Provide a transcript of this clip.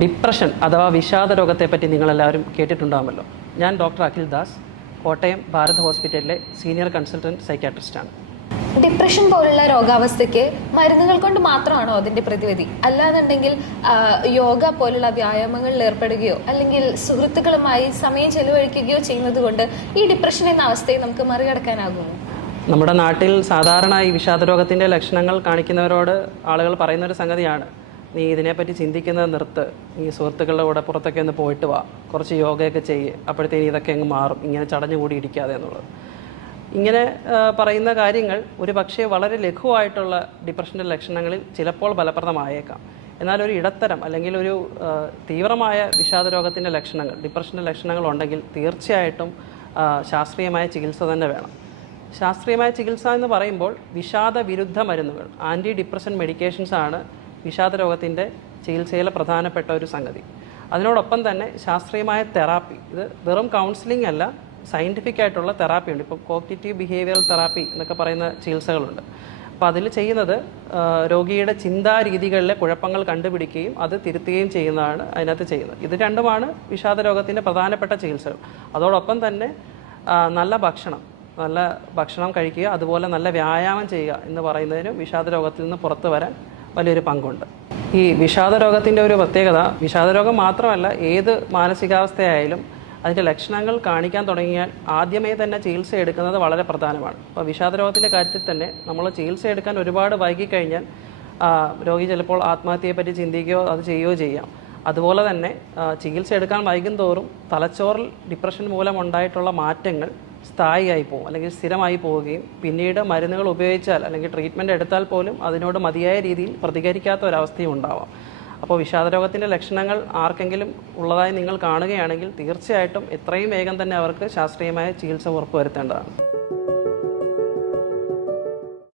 Depression അഥവാ വിഷാദ രോഗത്തെപ്പറ്റി നിങ്ങളെല്ലാവരും കേട്ടിട്ടുണ്ടാകുമല്ലോ ഞാൻ ഡോക്ടർ അഖിൽ ദാസ് കോട്ടയം ഭാരത് ഹോസ്പിറ്റലിലെ സീനിയർ കൺസൾട്ടന്റ് സൈക്കാട്രിസ്റ്റാണ് ഡിപ്രഷൻ പോലുള്ള രോഗാവസ്ഥയ്ക്ക് മരുന്നുകൾ കൊണ്ട് മാത്രമാണോ അതിന്റെ പ്രതിവിധി? അല്ലാന്നുണ്ടെങ്കിൽ യോഗ പോലുള്ള വ്യായാമങ്ങളിൽ ഏർപ്പെടുകയോ അല്ലെങ്കിൽ സുഹൃത്തുക്കളുമായി സമയം ചെലവഴിക്കുകയോ ചെയ്യുന്നത് കൊണ്ട് ഈ ഡിപ്രഷൻ എന്ന അവസ്ഥയെ നമുക്ക് മറികടക്കാനാകുമോ? നമ്മുടെ നാട്ടിൽ സാധാരണ ഈ വിഷാദ രോഗത്തിന്റെ ലക്ഷണങ്ങൾ കാണിക്കുന്നവരോട് ആളുകൾ പറയുന്ന ഒരു സംഗതിയാണ്. നീ ഇതിനെപ്പറ്റി ചിന്തിക്കുന്നത് നിർത്ത്. നീ സുഹൃത്തുക്കളുടെ കൂടെ പുറത്തൊക്കെ ഒന്ന് പോയിട്ട് വാ. കുറച്ച് യോഗയൊക്കെ ചെയ്യ്. അപ്പോഴത്തേന് ഇതൊക്കെ അങ്ങ് മാറും. ഇങ്ങനെ ചടഞ്ഞുകൂടി ഇരിക്കാതെ എന്നുള്ളത്. ഇങ്ങനെ പറയുന്ന കാര്യങ്ങൾ ഒരു പക്ഷേ വളരെ ലഘുവായിട്ടുള്ള ഡിപ്രഷന്റെ ലക്ഷണങ്ങളിൽ ചിലപ്പോൾ ഫലപ്രദമായേക്കാം. എന്നാൽ ഒരു ഇടത്തരം അല്ലെങ്കിൽ ഒരു തീവ്രമായ വിഷാദ രോഗത്തിന്റെ ലക്ഷണങ്ങൾ ഡിപ്രഷന്റെ ലക്ഷണങ്ങൾ ഉണ്ടെങ്കിൽ തീർച്ചയായിട്ടും ശാസ്ത്രീയമായ ചികിത്സ തന്നെ വേണം. ശാസ്ത്രീയമായ ചികിത്സ എന്ന് പറയുമ്പോൾ വിഷാദ വിരുദ്ധ മരുന്നുകൾ ആന്റി ഡിപ്രഷൻ മെഡിക്കേഷൻസ് ആണ് വിഷാദ രോഗത്തിന്റെ ചികിത്സയിലെ പ്രധാനപ്പെട്ട ഒരു സംഗതി. അതിനോടൊപ്പം തന്നെ ശാസ്ത്രീയമായ തെറാപ്പി. ഇത് വെറും കൗൺസിലിംഗ് അല്ല സയന്റിഫിക് ആയിട്ടുള്ള തെറാപ്പി ഉണ്ട്. ഇപ്പോൾ കോഗ്നിറ്റീവ് ബിഹേവിയറൽ തെറാപ്പി എന്നൊക്കെ പറയുന്ന ചികിത്സകളുണ്ട്. അപ്പോൾ അതിൽ ചെയ്യുന്നത് രോഗിയുടെ ചിന്താരീതികളിലെ കുഴപ്പങ്ങൾ കണ്ടുപിടിക്കുകയും അത് തിരുത്തുകയും ചെയ്യുന്നതാണ് അതിനകത്ത് ചെയ്യുന്നത്. ഇത് രണ്ടുമാണ് വിഷാദ രോഗത്തിന്റെ പ്രധാനപ്പെട്ട ചികിത്സകൾ. അതോടൊപ്പം തന്നെ നല്ല ഭക്ഷണം. നല്ല ഭക്ഷണം കഴിക്കുക അതുപോലെ നല്ല വ്യായാമം ചെയ്യുക എന്ന് പറയുന്നതിനും വിഷാദ രോഗത്തിൽ നിന്ന് പുറത്തു വരാൻ വലിയൊരു പങ്കുണ്ട്. ഈ വിഷാദ രോഗത്തിന്റെ ഒരു പ്രത്യേകത വിഷാദ രോഗം മാത്രമല്ല ഏത് മാനസികാവസ്ഥയായാലും അതിന്റെ ലക്ഷണങ്ങൾ കാണിക്കാൻ തുടങ്ങിയാൽ ആദ്യമേ തന്നെ ചികിത്സ എടുക്കുന്നത് വളരെ പ്രധാനമാണ്. അപ്പോൾ വിഷാദ രോഗത്തിന്റെ കാര്യത്തിൽ തന്നെ നമ്മൾ ചികിത്സ എടുക്കാൻ ഒരുപാട് വൈകിക്കഴിഞ്ഞാൽ രോഗി ചിലപ്പോൾ ആത്മഹത്യയെപ്പറ്റി ചിന്തിക്കുകയോ അത് ചെയ്യുകയോ ചെയ്യാം. അതുപോലെ തന്നെ ചികിത്സ എടുക്കാൻ വൈകും തോറും തലച്ചോറിൽ ഡിപ്രഷൻ മൂലം ഉണ്ടായിട്ടുള്ള മാറ്റങ്ങൾ സ്ഥായിയായി പോകും അല്ലെങ്കിൽ സ്ഥിരമായി പോവുകയും പിന്നീട് മരുന്നുകൾ ഉപയോഗിച്ചാൽ അല്ലെങ്കിൽ ട്രീറ്റ്മെന്റ് എടുത്താൽ പോലും അതിനോട് മതിയായ രീതിയിൽ പ്രതികരിക്കാത്ത ഒരവസ്ഥയും ഉണ്ടാവാം. അപ്പോൾ വിഷാദരോഗത്തിന്റെ ലക്ഷണങ്ങൾ ആർക്കെങ്കിലും ഉള്ളതായി നിങ്ങൾ കാണുകയാണെങ്കിൽ തീർച്ചയായിട്ടും എത്രയും വേഗം തന്നെ അവർക്ക് ശാസ്ത്രീയമായ ചികിത്സ ഉറപ്പുവരുത്തേണ്ടതാണ്.